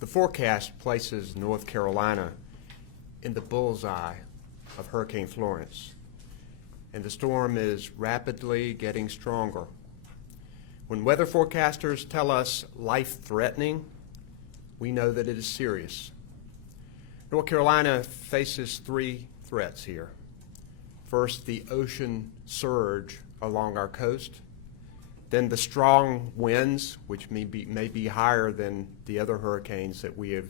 The forecast places North Carolina in the bullseye of Hurricane Florence, and the storm is rapidly getting stronger. When weather forecasters tell us life-threatening, we know that it is serious. North Carolina faces three threats here. First, the ocean surge along our coast, then the strong winds, which may be higher than the other hurricanes that we have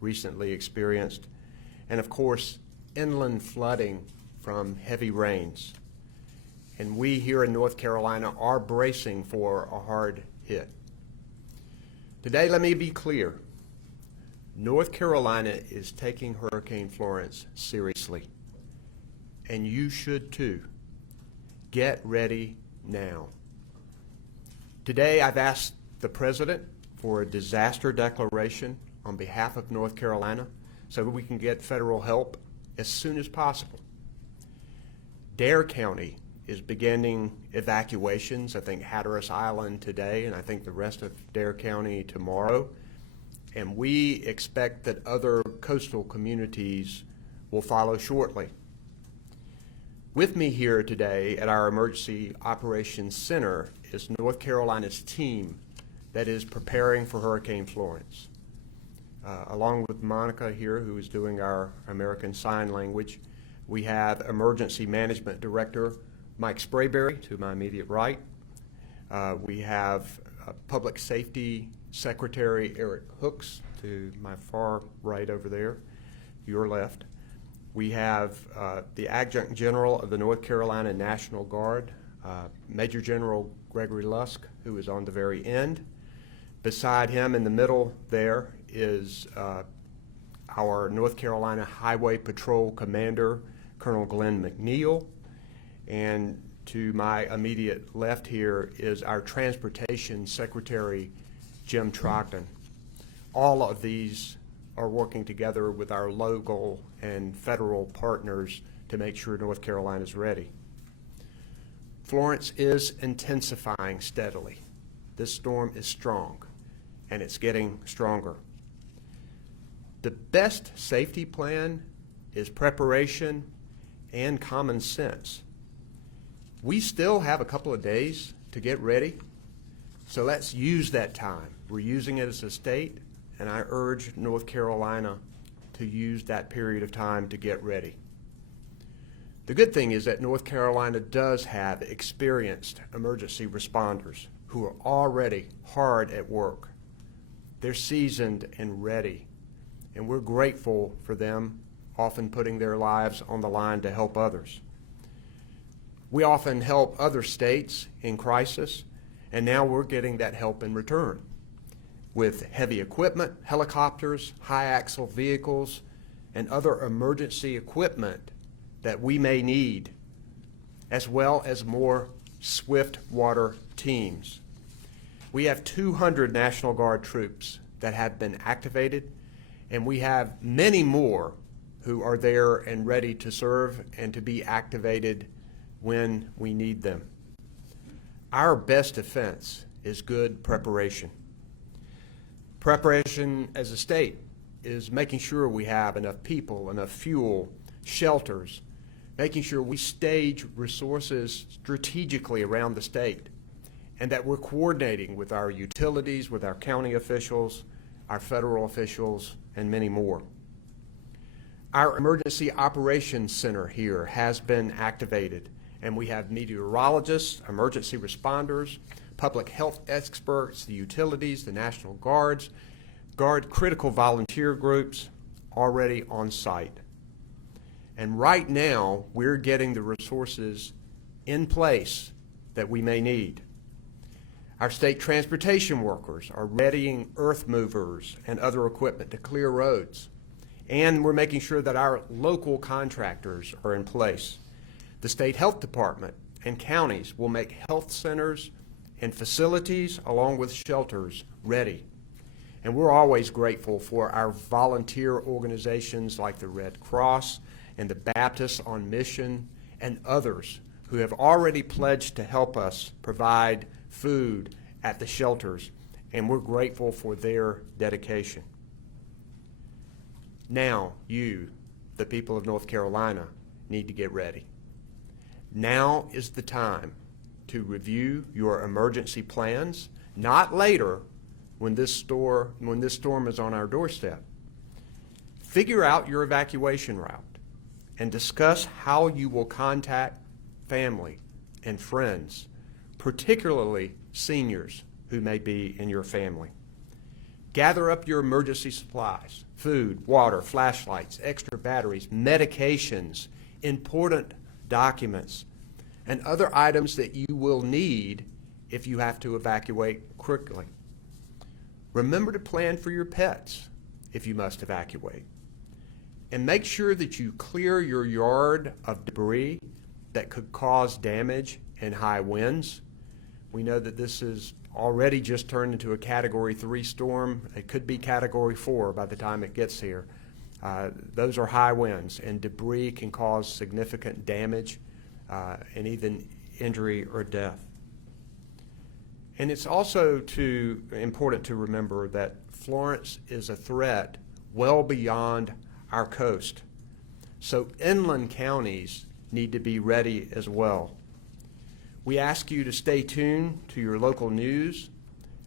recently experienced, and of course, inland flooding from heavy rains. And we here in North Carolina are bracing for a hard hit. Today, let me be clear. North Carolina is taking Hurricane Florence seriously, and you should too. Get ready now. Today, I've asked the President for a disaster declaration on behalf of North Carolina so that we can get federal help as soon as possible. Dare County is beginning evacuations. I think Hatteras Island today, and I think the rest of Dare County tomorrow. And we expect that other coastal communities will follow shortly. With me here today at our Emergency Operations Center is North Carolina's team that is preparing for Hurricane Florence. Along with Monica here, who is doing our American Sign Language, we have Emergency Management Director Mike Sprayberry to my immediate right. We have Public Safety Secretary Eric Hooks to my far right over there, your left. We have the Adjutant General of the North Carolina National Guard, Major General Gregory Lusk, who is on the very end. Beside him in the middle there is our North Carolina Highway Patrol Commander, Colonel Glenn McNeil. And to my immediate left here is our Transportation Secretary, Jim Trogdon. All of these are working together with our local and federal partners to make sure North Carolina is ready. Florence is intensifying steadily. This storm is strong, and it's getting stronger. The best safety plan is preparation and common sense. We still have a couple of days to get ready, so let's use that time. We're using it as a state, and I urge North Carolina to use that period of time to get ready. The good thing is that North Carolina does have experienced emergency responders who are already hard at work. They're seasoned and ready, and we're grateful for them, often putting their lives on the line to help others. We often help other states in crisis, and now we're getting that help in return with heavy equipment, helicopters, high-axle vehicles, and other emergency equipment that we may need, as well as more swift water teams. We have 200 National Guard troops that have been activated, and we have many more who are there and ready to serve and to be activated when we need them. Our best defense is good preparation. Preparation as a state is making sure we have enough people, enough fuel, shelters, making sure we stage resources strategically around the state, and that we're coordinating with our utilities, with our county officials, our federal officials, and many more. Our Emergency Operations Center here has been activated, and we have meteorologists, emergency responders, public health experts, the utilities, the National Guards, critical volunteer groups already on site. And right now, we're getting the resources in place that we may need. Our state transportation workers are readying earth movers and other equipment to clear roads. And we're making sure that our local contractors are in place. The state health department and counties will make health centers and facilities along with shelters ready. And we're always grateful for our volunteer organizations like the Red Cross and the Baptists on Mission and others who have already pledged to help us provide food at the shelters, and we're grateful for their dedication. Now you, the people of North Carolina, need to get ready. Now is the time to review your emergency plans, not later when this storm is on our doorstep. Figure out your evacuation route and discuss how you will contact family and friends, particularly seniors who may be in your family. Gather up your emergency supplies, food, water, flashlights, extra batteries, medications, important documents, and other items that you will need if you have to evacuate quickly. Remember to plan for your pets if you must evacuate. And make sure that you clear your yard of debris that could cause damage in high winds. We know that this is already just turned into a Category 3 storm. It could be Category 4 by the time it gets here. Those are high winds, and debris can cause significant damage and even injury or death. And it's also important to remember that Florence is a threat well beyond our coast. So inland counties need to be ready as well. We ask you to stay tuned to your local news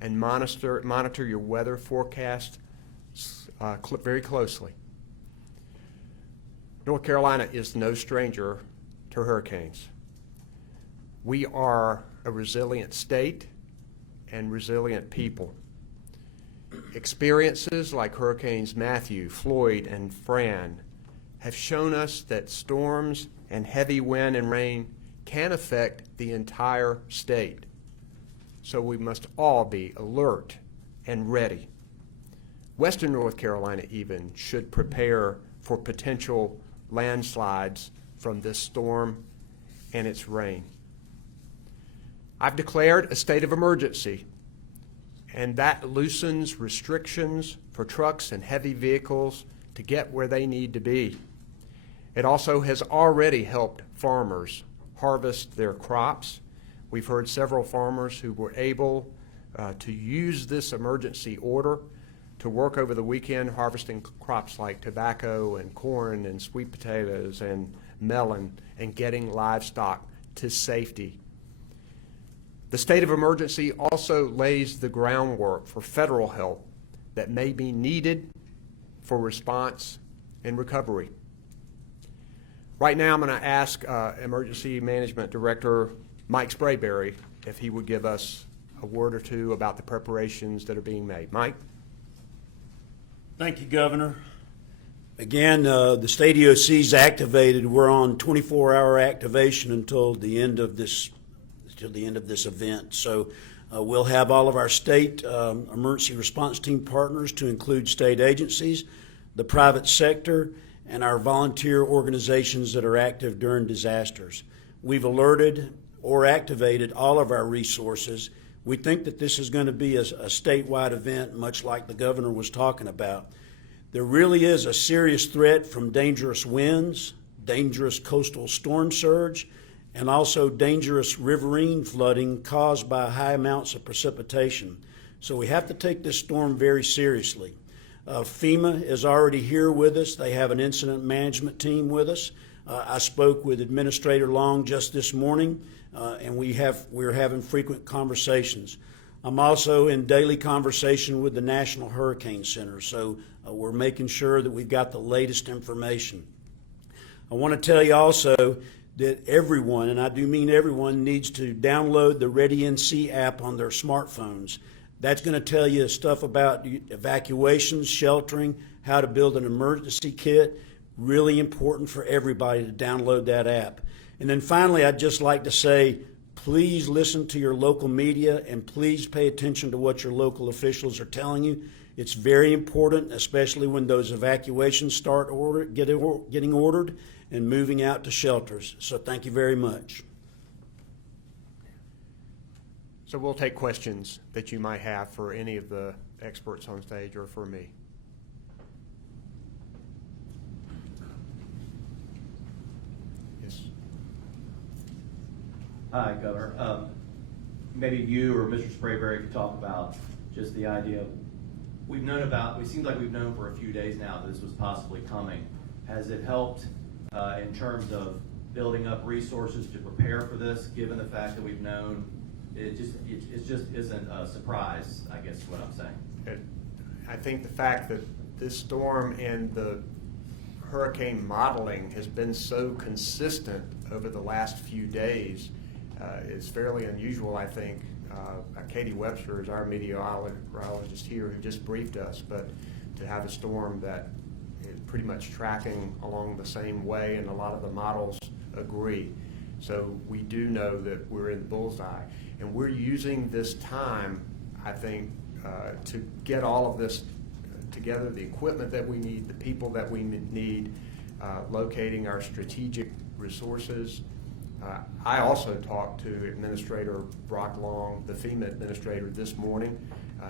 and monitor your weather forecast very closely. North Carolina is no stranger to hurricanes. We are a resilient state and resilient people. Experiences like Hurricanes Matthew, Floyd, and Fran have shown us that storms and heavy wind and rain can affect the entire state. So we must all be alert and ready. Western North Carolina even should prepare for potential landslides from this storm and its rain. I've declared a state of emergency, and that loosens restrictions for trucks and heavy vehicles to get where they need to be. It also has already helped farmers harvest their crops. We've heard several farmers who were able to use this emergency order to work over the weekend harvesting crops like tobacco and corn and sweet potatoes and melon and getting livestock to safety. The state of emergency also lays the groundwork for federal help that may be needed for response and recovery. Right now, I'm going to ask Emergency Management Director Mike Sprayberry if he would give us a word or two about the preparations that are being made. Mike? Thank you, Governor. Again, the state EOC is activated. We're on 24-hour activation until the end of this event. So we'll have all of our state emergency response team partners, to include state agencies, the private sector, and our volunteer organizations that are active during disasters. We've alerted or activated all of our resources. We think that this is going to be a statewide event, much like the governor was talking about. There really is a serious threat from dangerous winds, dangerous coastal storm surge, and also dangerous riverine flooding caused by high amounts of precipitation. So we have to take this storm very seriously. FEMA is already here with us. They have an incident management team with us. I spoke with Administrator Long just this morning, and we're having frequent conversations. I'm also in daily conversation with the National Hurricane Center, so we're making sure that we've got the latest information. I want to tell you also that everyone, and I do mean everyone, needs to download the ReadyNC app on their smartphones. That's going to tell you stuff about evacuations, sheltering, how to build an emergency kit. Really important for everybody to download that app. And then finally, I'd just like to say, please listen to your local media and please pay attention to what your local officials are telling you. It's very important, especially when those evacuations start getting ordered and moving out to shelters. So thank you very much. So we'll take questions that you might have for any of the experts on stage or for me. Yes. Hi, Governor. Maybe you or Mr. Sprayberry could talk about just the idea of it seems like we've known for a few days now that this was possibly coming. Has it helped in terms of building up resources to prepare for this, given the fact that we've known it just isn't a surprise, I guess is what I'm saying. I think the fact that this storm and the hurricane modeling has been so consistent over the last few days is fairly unusual, I think. Katie Webster is our meteorologist here who just briefed us, but to have a storm that is pretty much tracking along the same way, and a lot of the models agree. So we do know that we're in the bullseye, and we're using this time, I think, to get all of this together, the equipment that we need, the people that we need, locating our strategic resources. I also talked to Administrator Brock Long, the FEMA administrator, this morning.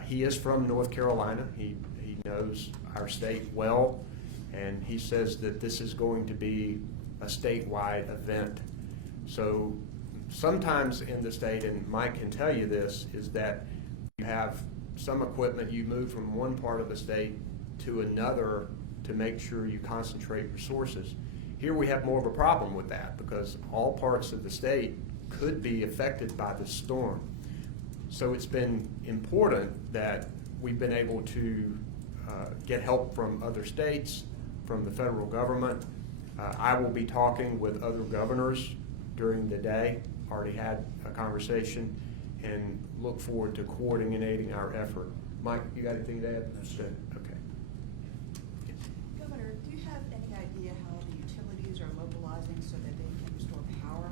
He is from North Carolina. He knows our state well, and he says that this is going to be a statewide event. So sometimes in the state, and Mike can tell you this, is that you have some equipment you move from one part of the state to another to make sure you concentrate resources. Here we have more of a problem with that because all parts of the state could be affected by the storm. So it's been important that we've been able to get help from other states, from the federal government. I will be talking with other governors during the day, already had a conversation, and look forward to coordinating our effort. Mike, you got anything to add? That's it. Okay. Governor, do you have any idea how the utilities are mobilizing so that they can restore power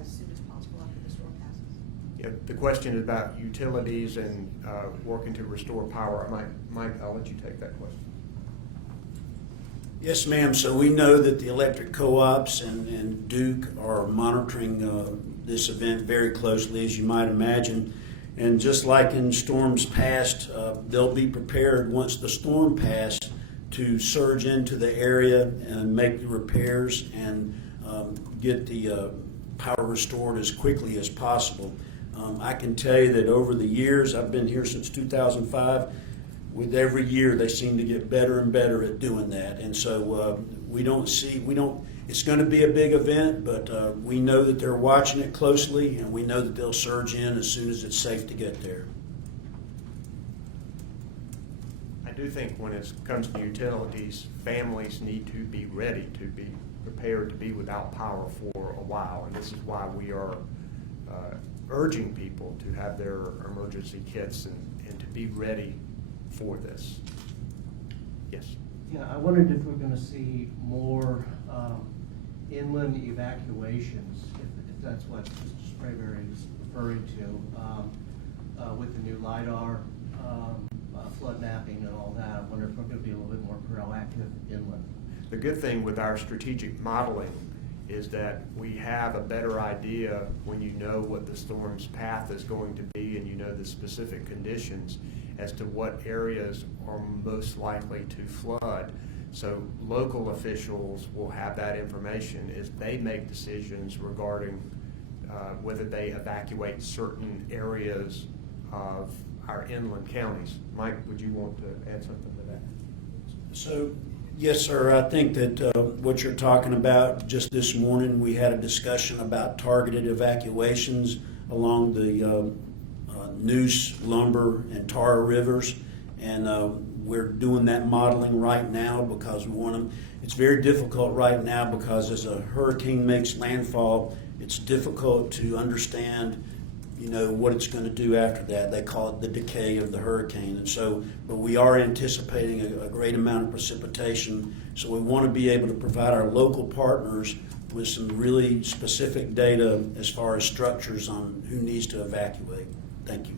as soon as possible after the storm passes? Yeah, the question is about utilities and working to restore power. Mike, I'll let you take that question. Yes, ma'am. So we know that the electric co-ops and Duke are monitoring this event very closely, as you might imagine. And just like in storms past, they'll be prepared once the storm passed to surge into the area and make the repairs and get the power restored as quickly as possible. I can tell you that over the years, I've been here since 2005, with every year they seem to get better and better at doing that. And so it's going to be a big event, but we know that they're watching it closely, and we know that they'll surge in as soon as it's safe to get there. I do think when it comes to utilities, families need to be ready, to be prepared to be without power for a while. And this is why we are urging people to have their emergency kits and to be ready for this. Yes. Yeah, I wondered if we're going to see more inland evacuations, if that's what Mr. Sprayberry is referring to, with the new LIDAR, flood mapping and all that. I wonder if we're going to be a little bit more proactive inland. The good thing with our strategic modeling is that we have a better idea when you know what the storm's path is going to be and you know the specific conditions as to what areas are most likely to flood. So local officials will have that information as they make decisions regarding whether they evacuate certain areas of our inland counties. Mike, would you want to add something to that? So, yes, sir. I think that what you're talking about, just this morning we had a discussion about targeted evacuations along the Neuse, Lumber, and Tara rivers, and we're doing that modeling right now because we want them. It's very difficult right now because as a hurricane makes landfall, it's difficult to understand, what it's going to do after that. They call it the decay of the hurricane. And so, but we are anticipating a great amount of precipitation. So we want to be able to provide our local partners with some really specific data as far as structures on who needs to evacuate. Thank you.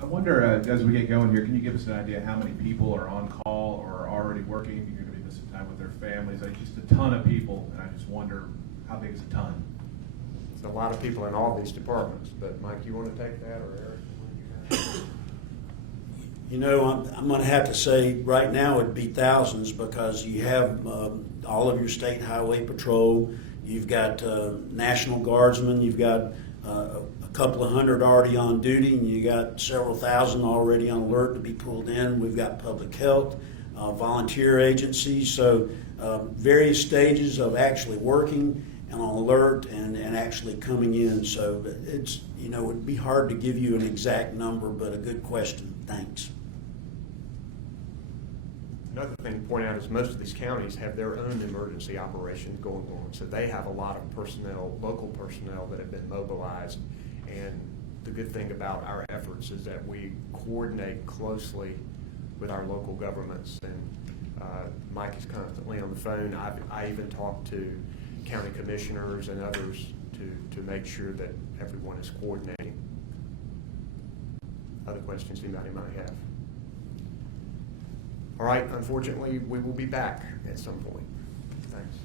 I wonder, as we get going here, can you give us an idea how many people are on call or are already working? You're going to be missing time with their families. Just a ton of people, and I just wonder how big is a ton? It's a lot of people in all these departments, but Mike, you want to take that, or Eric? I'm going to have to say right now it'd be thousands because you have all of your state highway patrol, you've got National Guardsmen, you've got a couple of hundred already on duty, and you got several thousand already on alert to be pulled in. We've got public health, volunteer agencies, so various stages of actually working and on alert and actually coming in. So it's, it'd be hard to give you an exact number, but a good question. Thanks. Another thing to point out is most of these counties have their own emergency operations going on, so they have a lot of personnel, local personnel that have been mobilized. And the good thing about our efforts is that we coordinate closely with our local governments, and Mike is constantly on the phone. I even talk to county commissioners and others to make sure that everyone is coordinating. Other questions anybody might have? All right, unfortunately, we will be back at some point. Thanks.